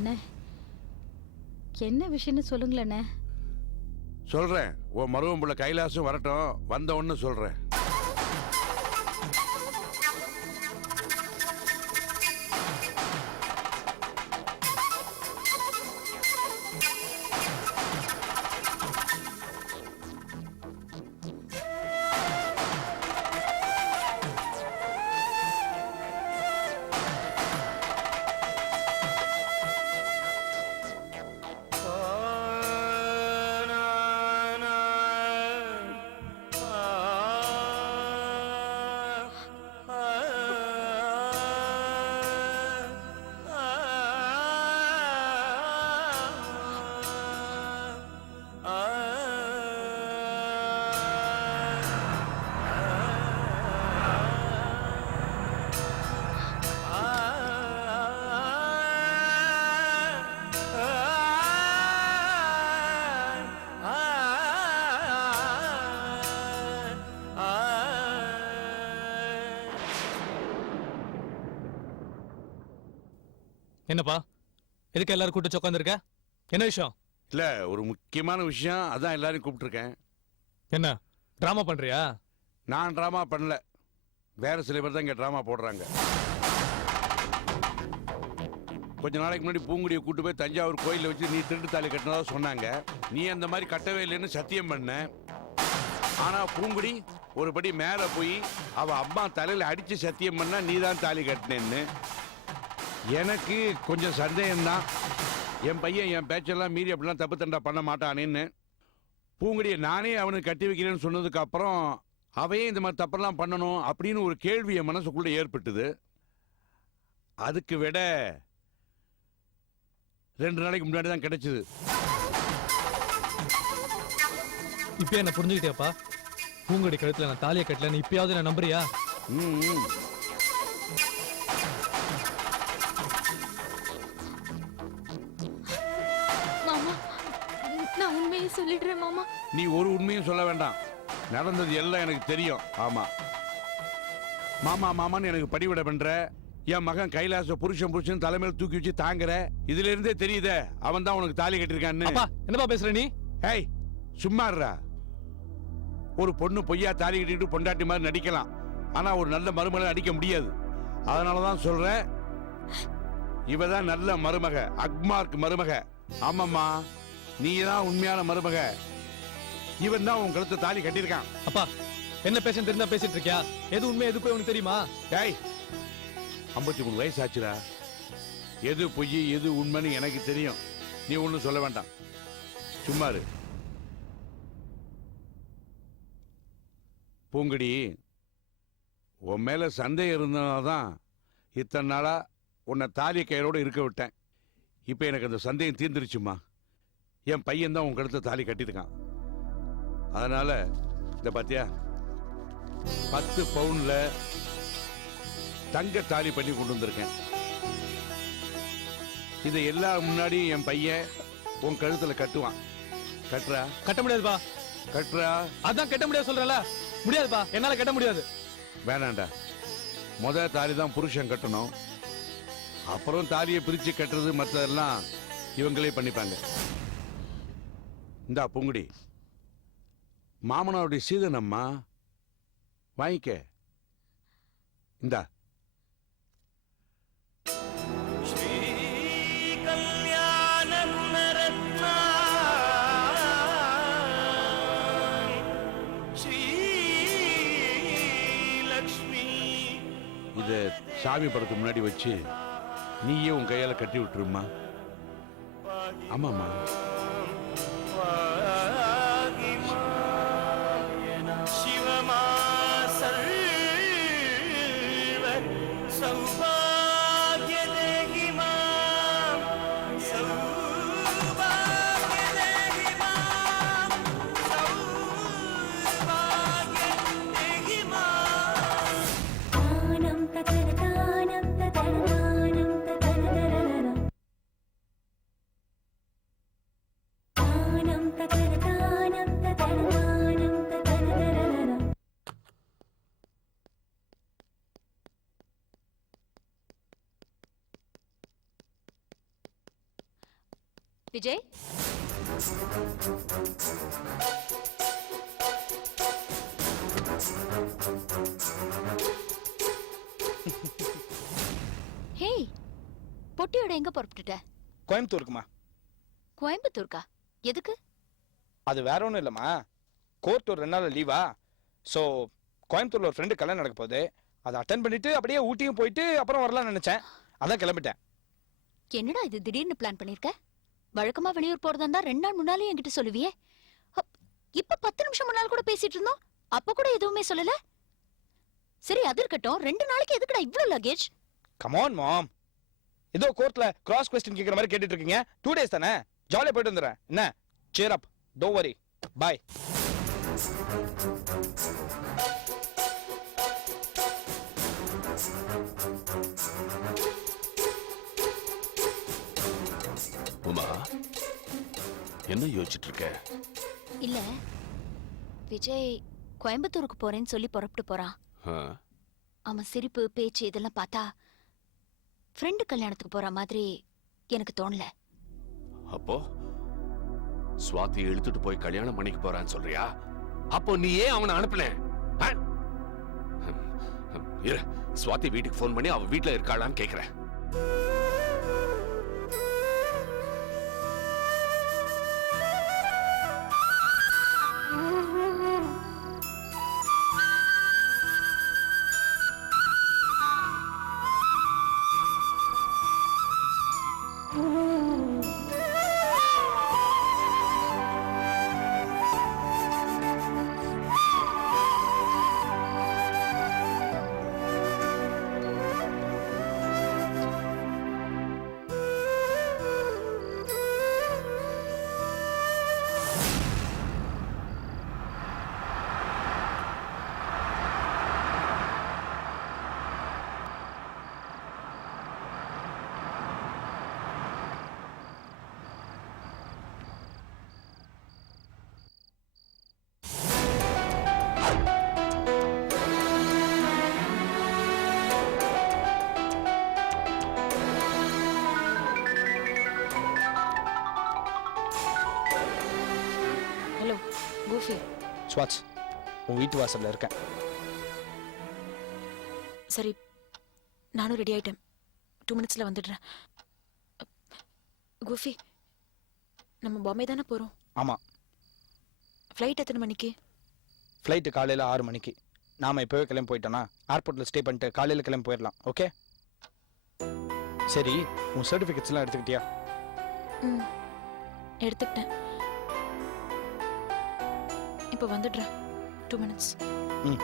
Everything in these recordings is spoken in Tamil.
அண்ணே, என்ன விஷயம்னு சொல்லுங்களேண்ணே. சொல்றேன். உன் மருவம் புள்ள கைலாசம் வரட்டும், வந்த ஒன்னு சொல்றேன். என்னப்பா, எதுக்கு எல்லாரும் கூப்பிட்டு உட்காந்துருக்க? என்ன விஷயம்? இல்ல, ஒரு முக்கியமான விஷயம், அதான் எல்லாரையும் கூப்பிட்டுருக்கேன். என்ன டிராமா பண்றியா? நான் டிராமா பண்ணல, வேற சில பேர் தான் இங்க டிராமா போடுறாங்க. கொஞ்ச நாளைக்கு முன்னாடி பூங்குடியை கூட்டு போய் தஞ்சாவூர் கோயிலில் வச்சு நீ திருட்டு தாலி கட்டினதா சொன்னாங்க. நீ அந்த மாதிரி கட்டவே இல்லைன்னு சத்தியம் பண்ண. ஆனா பூங்குடி ஒரு படி மேல போய் அவ அம்மா தலையில அடிச்சு சத்தியம் பண்ணா நீ தான் தாலி கட்டினேன்னு. எனக்கு கொஞ்சம் சந்தேகம்தான், என் பையன் என் பேச்செல்லாம் மீறி அப்படிலாம் தப்பு தண்டா பண்ண மாட்டானேன்னு. பூங்குடியை நானே அவனுக்கு கட்டி வைக்கிறேன்னு சொன்னதுக்கு அப்புறம் அவையே இந்த மாதிரி தப்பெல்லாம் பண்ணணும் அப்படின்னு ஒரு கேள்வி என் மனசுக்குள்ள ஏற்பட்டுது. அதுக்கு விட 2 நாளைக்கு முன்னாடி தான் கிடைச்சது. இப்ப என்ன புரிஞ்சுக்கிட்டியாப்பா? பூங்குடி கழுத்துல நான் தாலியை கட்டலன்னு இப்பயாவது நான் நம்புறியா? நான் உண்மையை சொல்லிடுறேன் மாமா. நீ ஒரு உண்மையும் சொல்ல வேண்டாம், நடந்தது எல்லாம் எனக்கு தெரியும். ஆமா மாமா மாமான்னு எனக்கு படிவிட பண்ற. என் மகன் கைலாச புருஷன் புருஷன் தலைமையில் தூக்கி வச்சு தாங்குற. இதுல இருந்தே தெரியுதே அவன் தான் உனக்கு தாலி கட்டிருக்கான்னு. என்னப்பா பேசுற நீ? ஏய் சும்மா இருடா. ஒரு பொண்ணு பொய்யா தாலி கட்டிட்டு பொண்டாட்டி மாதிரி நடிக்கலாம், ஆனா ஒரு நல்ல மருமகளை நடிக்க முடியாது. அதனாலதான் சொல்றேன், இவதான் நல்ல மருமக, அக்மார்க் மருமக. ஆமாம்மா, நீ தான் உண்மையான மருமக. இவன் தான் உன் கழுத்து தாலி கட்டியிருக்கான். அப்பா என்ன பேச தெரிஞ்சா பேசிட்டு இருக்கியா? எது உண்மை எது போய் உனக்கு தெரியுமா? ஏய் 53 வயசு ஆச்சுடா. எது பொய் எது உண்மைன்னு எனக்கு தெரியும். நீ ஒன்னும் சொல்ல வேண்டாம், சும்மா இரு. பூங்குடி, உன் மேல சந்தேகம் இருந்தனால்தான் இத்தனை நாளா உன்னை தாலி கயிறோட இருக்க விட்டேன். இப்ப எனக்கு அந்த சந்தேகம் தீர்ந்துருச்சுமா. என் பையன் தான் உன் கழுத்தை தாலி கட்டிருக்கான். அதனால இந்த பாத்தியா 10 பவுன்ல தங்க தாலி பண்ணி கொண்டு வந்திருக்கேன். இதை எல்லாரும் முன்னாடி என் பையன் உன் கழுத்துல கட்டுவான். கட்டுறா? கட்ட முடியாதுப்பா. கட்டுறா? அதான் கட்ட முடியாது சொல்றல. முடியாதுப்பா, என்னால கட்ட முடியாது. வேணாண்டா, முதல் தாலி தான் புருஷன் கட்டணும், அப்புறம் தாலியை பிரிச்சு கட்டுறது மற்றதெல்லாம் இவங்களே பண்ணிப்பாங்க. இந்தா பூங்குடி, மாமனாருடைய சீதனம்மா, வாங்கிக்க. இந்தா. இத சாமி படத்துக்கு முன்னாடி வச்சு நீயே உன் கையால கட்டி விட்டுருமா. ஆமாம்மா. விஜய், ஹேய், பொட்டியோட எங்க புறப்பட்டுட்ட? கோயம்புத்தூருக்குமா? கோயம்புத்தூர்க்கா? எதுக்கு? அது வேற ஒன்றும் இல்லைம்மா, கோர்ட் ஒரு 2 நாள் லீவா. ஸோ கோயம்புத்தூர்ல ஒரு ஃப்ரெண்டு கல்யாணம் நடக்க போகுது. அதை அட்டன் பண்ணிட்டு அப்படியே ஊட்டியும் போயிட்டு அப்புறம் வரலாம்னு நினைச்சேன். அதான் கிளம்பிட்டேன். என்னடா இது திடீர்னு பிளான் பண்ணிருக்க? வழக்கமா வெளியூர் போறதா இருந்தா 2 நாள் முன்னாலே என்கிட்ட சொல்லுவியே. இப்ப 10 நிமிஷம் முன்னால கூட பேசிட்டு இருந்தோம், அப்ப கூட எதுவுமே சொல்லல. சரி அது இருக்கட்டும், 2 நாளைக்கு எதுக்குடா இவ்ளோ லக்கேஜ்? கமான் மாம், ஏதோ கோர்ட்ல கிராஸ் கொஸ்டின் கேட்குற மாதிரி கேட்டுட்டு இருக்கீங்க. 2 டேஸ் தானே, ஜாலியாக போயிட்டு வந்துடுறேன். என்ன, சேர் அப், டோன்ட் வரி, பாய். உமா, என்ன யோசிச்சுட்டு இருக்க? இல்ல, விஜய் கோயம்புத்தூருக்கு போறேன்னு சொல்லி புறப்பட்டு போறான். ஆ, அவன் சிரிப்பு பேச்சு இதெல்லாம் பார்த்தா ஃப்ரெண்டு கல்யாணத்துக்கு போற மாதிரி எனக்கு தோணல. அப்போ சுவாதி இழுத்துட்டு போய் கல்யாணம் பண்ணிக்க போறான்னு சொல்றியா? அப்போ நீ ஏன் அவனை அனுப்பல? ஆ? இரு, சுவாதி வீட்டுக்கு ஃபோன் பண்ணி அவ வீட்டுல இருக்காளான்னு கேக்குறேன். ஹலோ கூஃபி. ஸ்வாட்ஸ், உன் வீட்டு வாசல்ல இருக்கேன். சரி, நானும் ரெடி ஆயிட்டேன். 2 மினிட்ஸ்ல வந்துடுறேன். குஃபி, நம்ம பாம்பே தானே போறோம்? ஆமா, ஃப்ளைட் எத்தனை மணிக்கு? ஃப்ளைட்டு காலையில் 6 மணிக்கு. நாம இப்போவே கிளம்பி போயிட்டோன்னா ஏர்போர்ட்டில் ஸ்டே பண்ணிட்டு காலையில் கிளம்பி போயிடலாம். ஓகே? சரி, உன் சர்டிஃபிகேட்ஸ்லாம் எடுத்துக்கிட்டியா? ம், எடுத்துக்கிட்டேன். இப்போ வந்துடுறேன். 2 மினிட்ஸ். ம்.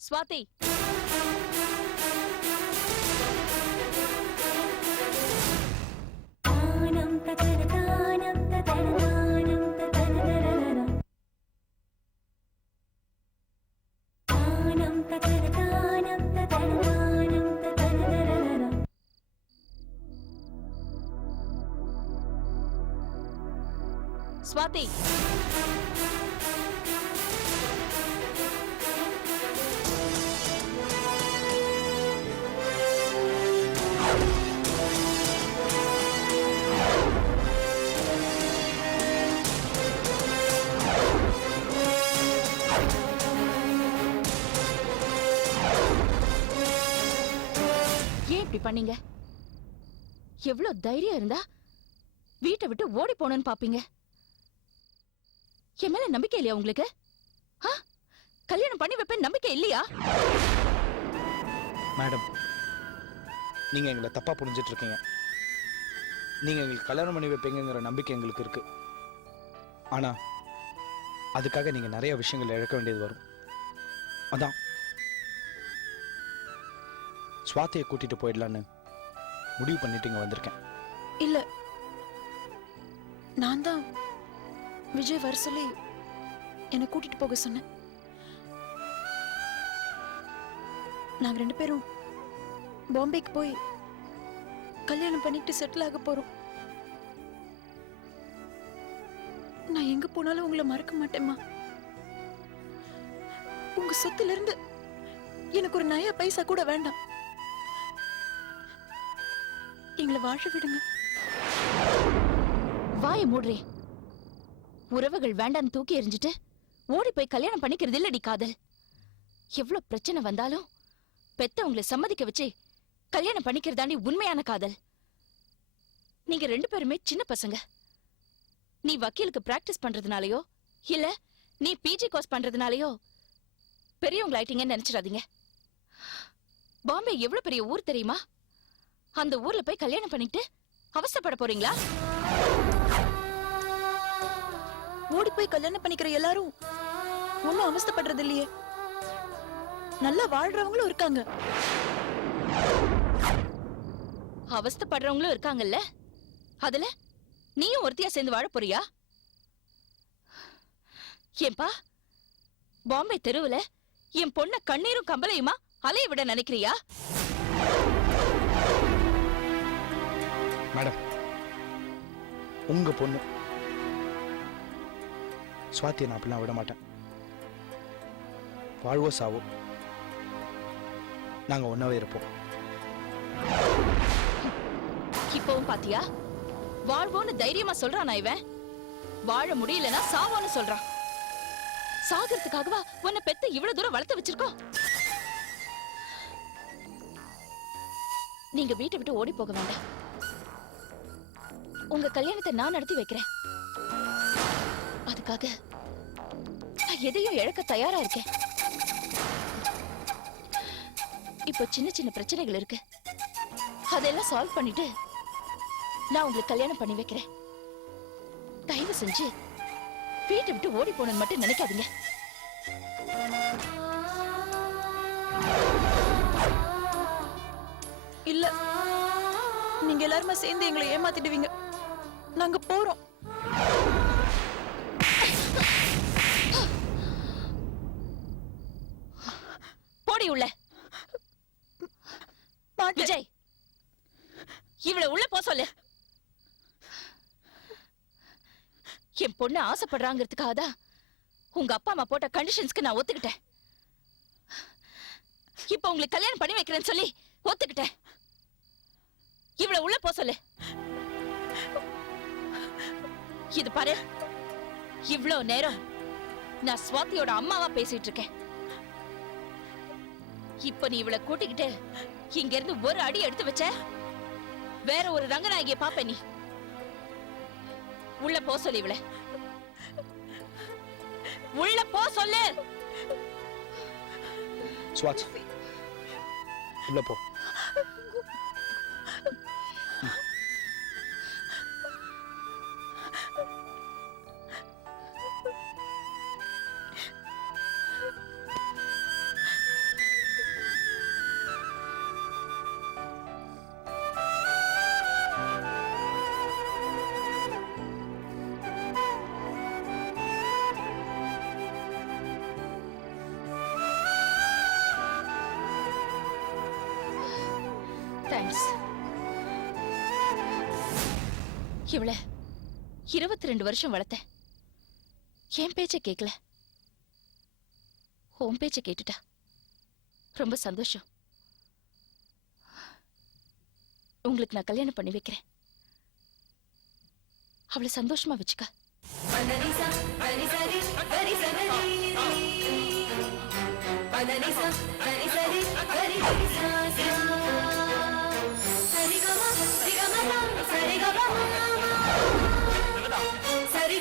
ஸ்வாதி, ஸ்வாதி, இப்படி பண்ணீங்க? எவ்வளவு தைரியம் இருந்தா வீட்டை விட்டு ஓடி போனேன்னு பாப்பீங்க. என் மேல நம்பிக்கை இல்லையா உங்களுக்கு? கல்யாணம் பண்ணி வைப்பேன் நம்பிக்கை இல்லையா? மேடம், நீங்க எங்களை தப்பா புரிஞ்சிட்டு இருக்கீங்க. நீங்க எங்களுக்கு கல்யாணம் பண்ணி வைப்பீங்கிற நம்பிக்கை எங்களுக்கு இருக்கு. ஆனா அதுக்காக நீங்க நிறைய விஷயங்கள் இழக்க வேண்டியது வரும். அதான் சுவாத்தியை கூட்டிட்டு போயிடலான்னு முடிவு பண்ணிட்டு இங்க வந்திருக்கேன். இல்ல, நான் தான் விஜய் வர சொல்லி என்னை கூட்டிட்டு போக சொன்னேன். நாங்க 2 பேரும் பாம்பேக்கு போய் கல்யாணம் பண்ணிட்டு செட்டில் ஆக போறோம். நான் எங்க போனாலும் உங்களை மறக்க மாட்டேம்மா. உங்க சொத்துல இருந்து எனக்கு ஒரு நயா பைசா கூட வேண்டாம். எங்களை வாழ விடுங்க. வாய மூடுறே. உறவுகள் வேண்டான்னு தூக்கி எறிஞ்சிட்டு ஓடி போய் கல்யாணம் பண்ணிக்கிறது இல்லடி காதல். எவ்வளவு பிரச்சனை வந்தாலும் பெத்தவங்களை சம்மதிக்க வச்சு கல்யாணம் பண்ணிக்கிறதாண்டி உண்மையான காதல். நீங்க 2 பேருமே சின்ன பசங்க. நீ வக்கீலுக்கு பிராக்டிஸ் பண்றதுனாலயோ இல்ல நீ பிஜி கோர்ஸ் பண்றதுனாலயோ பெரியவங்களாயிட்டீங்கன்னு நினைச்சிடாதீங்க. பாம்பே எவ்வளவு பெரிய ஊர் தெரியுமா? அந்த ஊர்ல போய் கல்யாணம் பண்ணிட்டு அவசரப்பட போறீங்களா? ஓடி போய் கல்யாணம் பண்ணிக்கிற எல்லாரும் ஒன்னும் அவஸ்தைப்படுறது இல்லையே. நல்லா வாழ்றவங்களும் இருக்காங்க. அவஸ்தைப்படுறவங்களும் இருக்காங்கல்ல, அதுல நீயும் ஒருத்தியா சேர்ந்து வாழ போறியா? ஏன்பா பாம்பே தெருவுல என் பொண்ண கண்ணீரும் கம்பளையுமா அலைய விட நினைக்கிறியா? மேடம், உங்க பொண்ணு சுவாத்தியை நான் அப்படிலாம் விட மாட்டேன். வாழ்வோ சாவோ நாங்க ஒன்னாவே இருப்போம். இப்பவும் பாத்தியா, வாழ்வோன்னு தைரியமா சொல்றானா இவன்? வாழ முடியலன்னா சாவோன்னு சொல்றான். சாகிறதுக்காகவா உன்னை பெத்த இவ்வளவு தூரம் வளர்த்து வச்சிருக்கோம்? நீங்க வீட்டை விட்டு ஓடி போக வேண்டாம். உங்க கல்யாணத்தை நான் நடத்தி வைக்கிறேன். அதுக்காக நான் எதையும் இழக்க தயாரா இருக்கேன். இப்போ சின்ன சின்ன பிரச்சனைகள் இருக்கு, அதெல்லாம் சால்வ் பண்ணிட்டு நான் உங்களுக்கு கல்யாணம் பண்ணி வைக்கிறேன். தயவு செஞ்சு வீட்டை விட்டு ஓடி போனது மட்டும் நினைக்காதீங்க. இல்ல, நீங்க எல்லாருமே சேர்ந்து எங்களை ஏமாத்திடுவீங்க. நாங்க போறோம். போடி உள்ள. விஜய், இவ்வளவு உள்ள போ சொல்லு. என் பொண்ணு ஆசைப்படுறாங்கிறதுக்காக தான் உங்க அப்பா அம்மா போட்ட கண்டிஷன்ஸ்க்கு நான் ஒத்துக்கிட்டேன். இப்ப உங்களுக்கு கல்யாணம் பண்ணி வைக்கிறேன்னு சொல்லி ஒத்துக்கிட்டேன். இவ்வளவு உள்ள போ சொல்லு. இது பாரு, இவ்வளவு நேரம் நான் சுவாதியோட அம்மாவா பேசிட்டு இருக்கேன். இப்ப நீ இவளை கூட்டிக்கிட்டு இங்க இருந்து ஒரு அடி எடுத்து வச்ச வேற ஒரு ரங்கநாயகிய பாப்ப. நீ உள்ள போ சொல்லு. இவளை உள்ள போ சொல்லு. சுவாத், உள்ள போ. தேங்க்ஸ். இவள 22 வருஷம் வளர்த்தேன். என் பேச்ச கேட்கல, உன் பேச்ச கேட்டுட்டா. ரொம்ப சந்தோஷம். உங்களுக்கு நான் கல்யாணம் பண்ணி வைக்கிறேன். அவளை சந்தோஷமா வச்சுக்க. Sari,